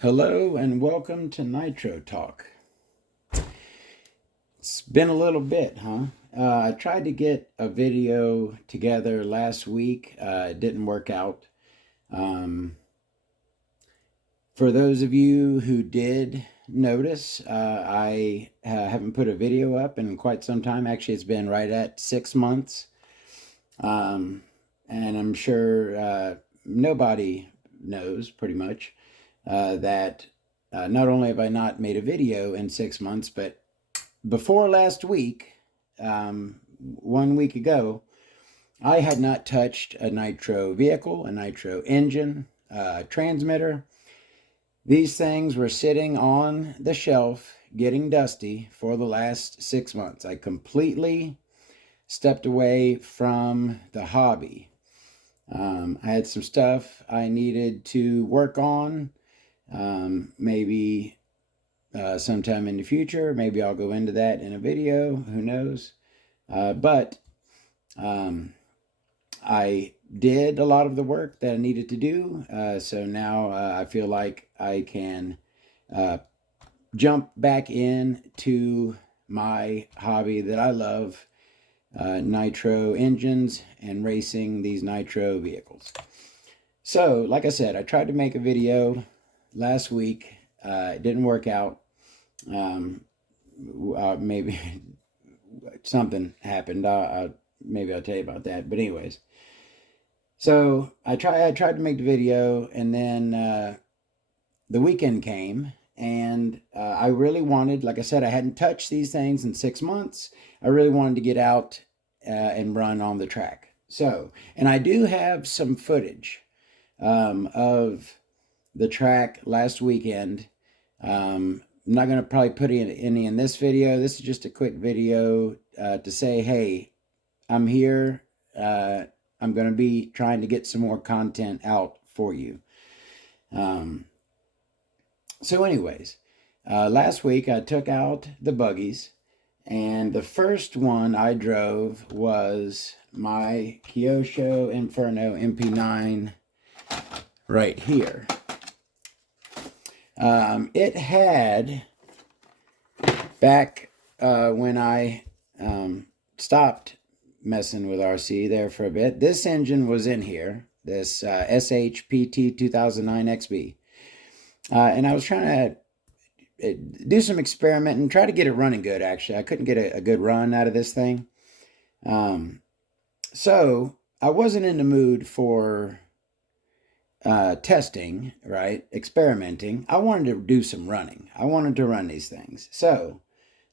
Hello and welcome to Nitro Talk. It's been a little bit, huh? I tried to get a video together last week. It didn't work out. Um, for those of you who did notice, I haven't put a video up in quite some time. Actually, it's been right at 6 months. Um, and I'm sure nobody knows pretty much that not only have I not made a video in 6 months, but before last week, 1 week ago, I had not touched a nitro vehicle, a nitro engine, transmitter. These things were sitting on the shelf getting dusty for the last 6 months. I completely stepped away from the hobby. I had some stuff I needed to work on. Maybe sometime in the future, maybe I'll go into that in a video. Who knows? But I did a lot of the work that I needed to do. So now I feel like I can jump back into my hobby that I love, nitro engines and racing these nitro vehicles. So, like I said, I tried to make a video last week. It didn't work out. Maybe something happened. Maybe I'll tell you about that. But anyways, so I tried to make the video, and then the weekend came, and I really wanted, like I said, I hadn't touched these things in 6 months. I really wanted to get out and run on the track. So, and I do have some footage of the track last weekend. I'm not going to probably put any in this video. This is just a quick video to say, hey, I'm here. I'm going to be trying to get some more content out for you. So anyways, last week I took out the buggies, and the first one I drove was my Kyosho MP9 right here. It had, back when I stopped messing with RC there for a bit, this engine was in here, this SHPT 2009 XB. And I was trying to do some experiment and try to get it running good, actually. I couldn't get a good run out of this thing. So I wasn't in the mood for testing, right? Experimenting. I wanted to do some running. I wanted to run these things. So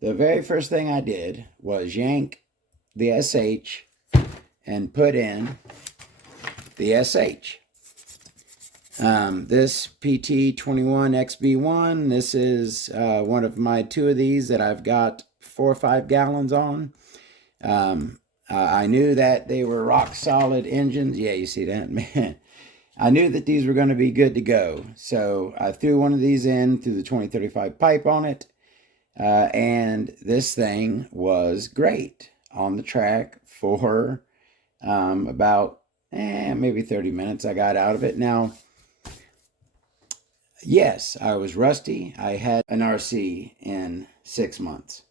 the very first thing I did was yank the SH and put in the SH. This PT21 XB1, this is one of my two of these that I've got 4 or 5 gallons on. I knew that they were rock solid engines. Yeah, you see that, man. I knew that these were going to be good to go. So I threw one of these in, threw the 2035 pipe on it. And this thing was great on the track for about maybe 30 minutes. I got out of it. Now, yes, I was rusty. I had an RC in 6 months.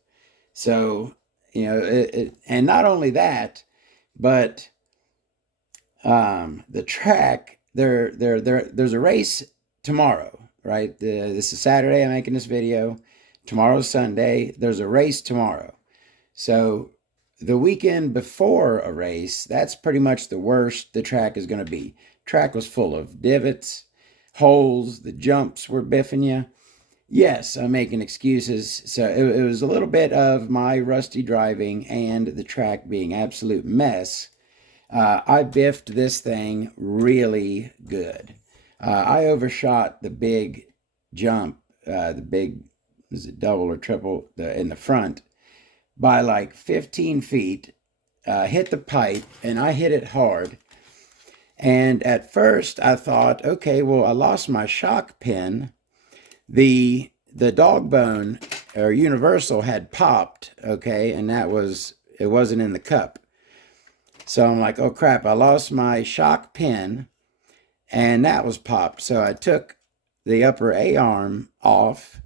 So, you know, and not only that, but the track, there's a race tomorrow, right? This is Saturday. I'm making this video. Tomorrow's Sunday. There's a race tomorrow. So the weekend before a race, that's pretty much the worst the track is going to be. Track was full of divots, holes, the jumps were biffing you. Yes, I'm making excuses. So it was a little bit of my rusty driving and the track being absolute mess. I biffed this thing really good. I overshot the big jump, the big, is it double or triple, in the front by like 15 feet, hit the pipe, and I hit it hard. And at first I thought, okay, well, I lost my shock pin. The dog bone or universal had popped, okay, and it wasn't in the cup. So I'm like, oh crap, I lost my shock pin, and that was popped. So I took the upper A-arm off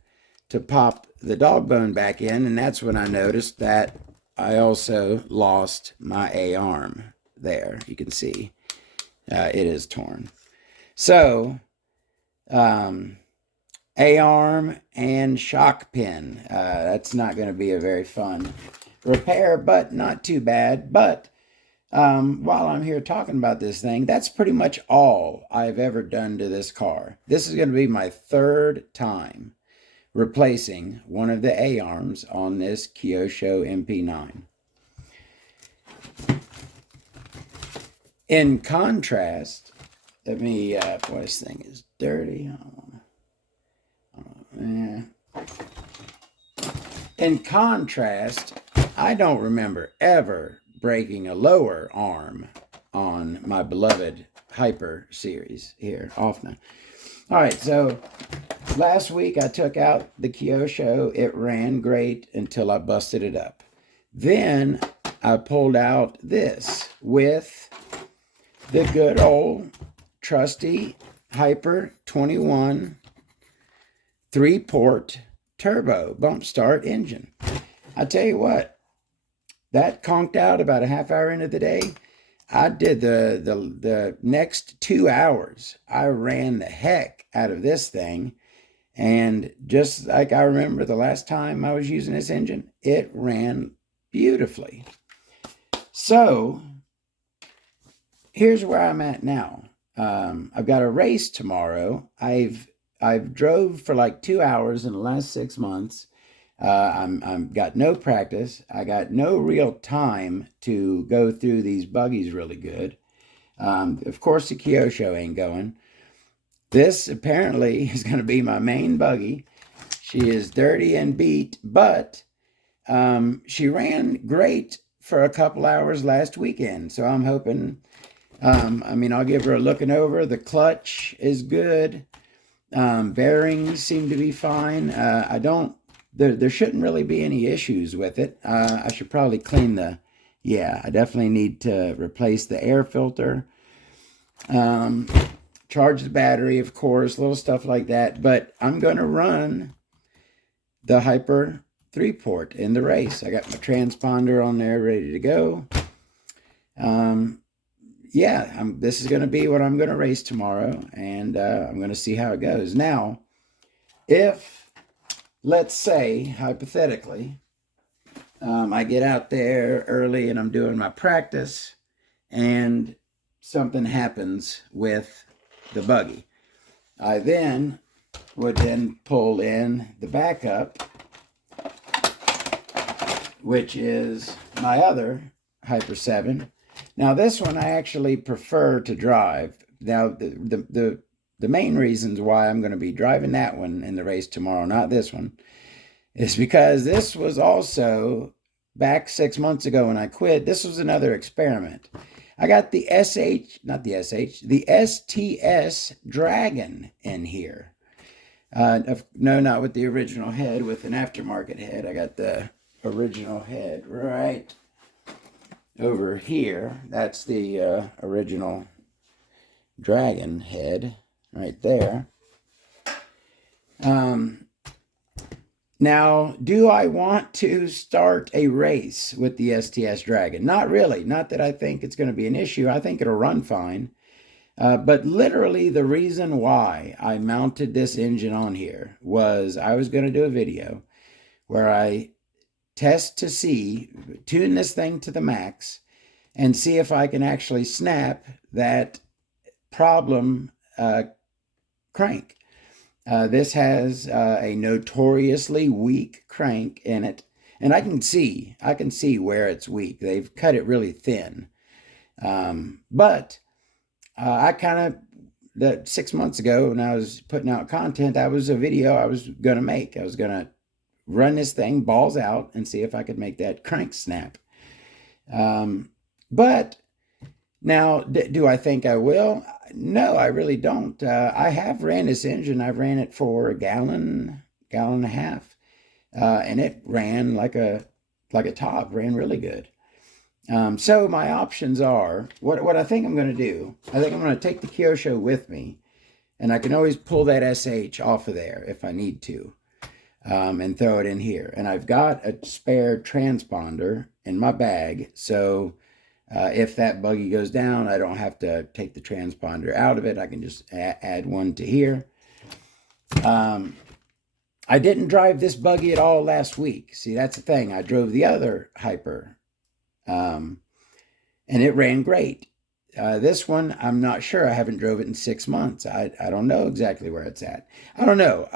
to pop the dog bone back in, and that's when I noticed that I also lost my A-arm there. You can see it is torn. So, A-arm and shock pin. That's not going to be a very fun repair, but not too bad. But while I'm here talking about this thing, that's pretty much all I've ever done to this car. This is going to be my third time replacing one of the A-arms on this Kyosho MP9. In contrast, let me, boy, this thing is dirty. In contrast, I don't remember ever breaking a lower arm on my beloved Hyper series here, ofna. All right, so last week I took out the Kyosho. It ran great until I busted it up. Then I pulled out this with the good old trusty Hyper 21 3-port turbo bump start engine. I tell you what, that conked out about a half hour into the day. I did the next 2 hours. I ran the heck out of this thing. And just like I remember the last time I was using this engine, it ran beautifully. So here's where I'm at now. I've got a race tomorrow. I've drove for like 2 hours in the last 6 months. I'm got no practice. I got no real time to go through these buggies really good. Of course, the Kyosho ain't going. This apparently is going to be my main buggy. She is dirty and beat, but she ran great for a couple hours last weekend. So I'm hoping, I'll give her a looking over. The clutch is good. Bearings seem to be fine. There shouldn't really be any issues with it. I should probably clean I definitely need to replace the air filter. Charge the battery, of course, little stuff like that. But I'm going to run the Hyper 3-port in the race. I got my transponder on there ready to go. This is going to be what I'm going to race tomorrow, and I'm going to see how it goes. Now, if, let's say, hypothetically, I get out there early and I'm doing my practice, and something happens with the buggy, I then would pull in the backup, which is my other Hyper 7. Now, this one I actually prefer to drive. Now, the main reasons why I'm going to be driving that one in the race tomorrow, not this one, is because this was also, back 6 months ago when I quit, this was another experiment. I got the the STS Dragon in here. No, not with the original head, with an aftermarket head. I got the original head right over here. That's the original Dragon head right there. Now, do I want to start a race with the STS Dragon? Not really. Not that I think it's going to be an issue. I think it'll run fine. But literally the reason why I mounted this engine on here was I was going to do a video where I test to tune this thing to the max and see if I can actually snap that problem crank. This has a notoriously weak crank in it, and I can see where it's weak. They've cut it really thin. But I kind of, 6 months ago when I was putting out content, that was a video I was going to make. I was going to run this thing balls out and see if I could make that crank snap. But now, do I think I will? No, I really don't. I have ran this engine. I've ran it for a gallon and a half, and it ran like a top. Ran really good. So my options are what I think I'm going to do. I think I'm going to take the Kyosho with me, And I can always pull that SH off of there if I need to, and throw it in here. And I've got a spare transponder in my bag, so if that buggy goes down, I don't have to take the transponder out of it. I can just add one to here. I didn't drive this buggy at all last week. See, that's the thing. I drove the other Hyper, and it ran great. This one, I'm not sure. I haven't drove it in 6 months. I don't know exactly where it's at. I don't know.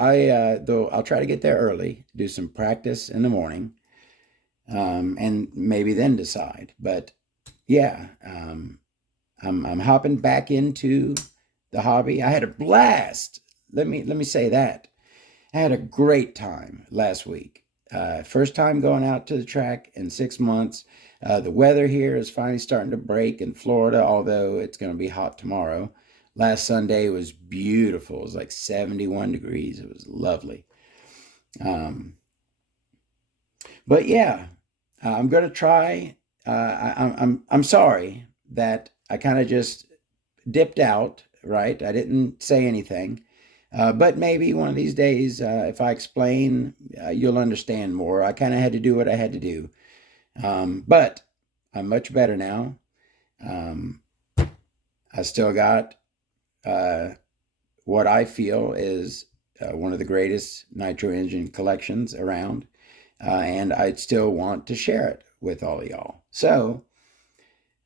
Though I'll try to get there early, do some practice in the morning, and maybe then decide. But yeah, I'm hopping back into the hobby. I had a blast. Let me say that. I had a great time last week. First time going out to the track in 6 months. The weather here is finally starting to break in Florida, although it's going to be hot tomorrow. Last Sunday was beautiful. It was like 71 degrees. It was lovely. But yeah, I'm going to try. I'm sorry that I kind of just dipped out, right? I didn't say anything. But maybe one of these days, if I explain, you'll understand more. I kind of had to do what I had to do. But I'm much better now. I still got what I feel is one of the greatest nitro engine collections around. And I'd still want to share it with all of y'all. So,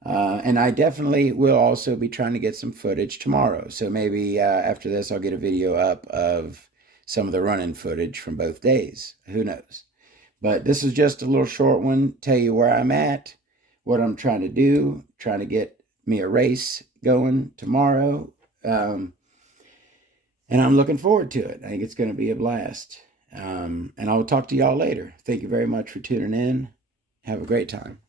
and I definitely will also be trying to get some footage tomorrow. So maybe after this, I'll get a video up of some of the running footage from both days. Who knows? But this is just a little short one. Tell you where I'm at, what I'm trying to do, trying to get me a race going tomorrow. And I'm looking forward to it. I think it's going to be a blast. And I'll talk to y'all later. Thank you very much for tuning in. Have a great time.